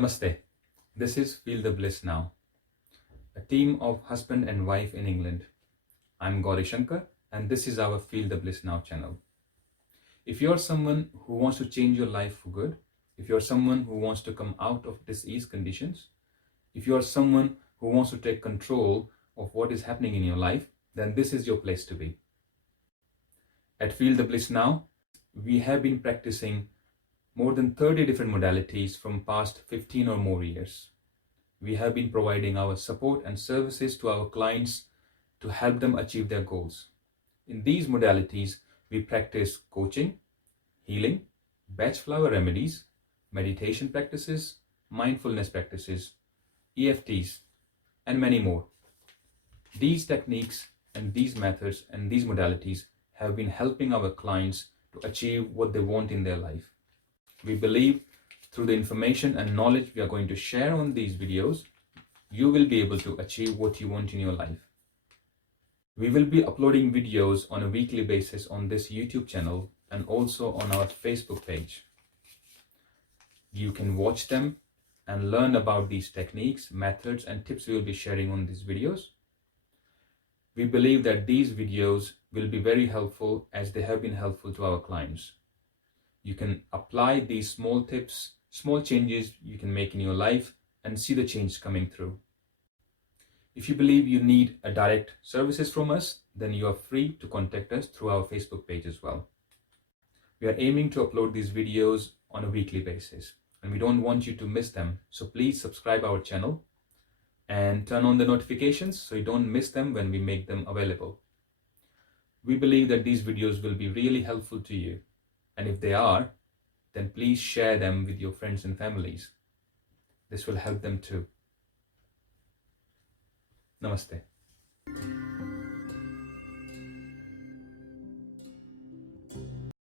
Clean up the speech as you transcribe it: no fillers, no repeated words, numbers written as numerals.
Namaste. This is Feel the Bliss Now, a team of husband and wife in England. I'm Gauri Shankar and this is our Feel the Bliss Now channel. If you're someone who wants to change your life for good, if you're someone who wants to come out of disease conditions, if you're someone who wants to take control of what is happening in your life, then this is your place to be. At Feel the Bliss Now, we have been practicing more than 30 different modalities from past 15 or more years. We have been providing our support and services to our clients to help them achieve their goals. In these modalities, we practice coaching, healing, batch flower remedies, meditation practices, mindfulness practices, EFTs, and many more. These techniques and these methods and these modalities have been helping our clients to achieve what they want in their life. We believe through the information and knowledge we are going to share on these videos, you will be able to achieve what you want in your life. We will be uploading videos on a weekly basis on this YouTube channel and also on our Facebook page. You can watch them and learn about these techniques, methods, and tips we will be sharing on these videos. We believe that these videos will be very helpful as they have been helpful to our clients. You can apply these small tips, small changes you can make in your life and see the change coming through. If you believe you need a direct services from us, then you are free to contact us through our Facebook page as well. We are aiming to upload these videos on a weekly basis and we don't want you to miss them. So please subscribe our channel and turn on the notifications so you don't miss them when we make them available. We believe that these videos will be really helpful to you. And if they are, then please share them with your friends and families. This will help them too. Namaste.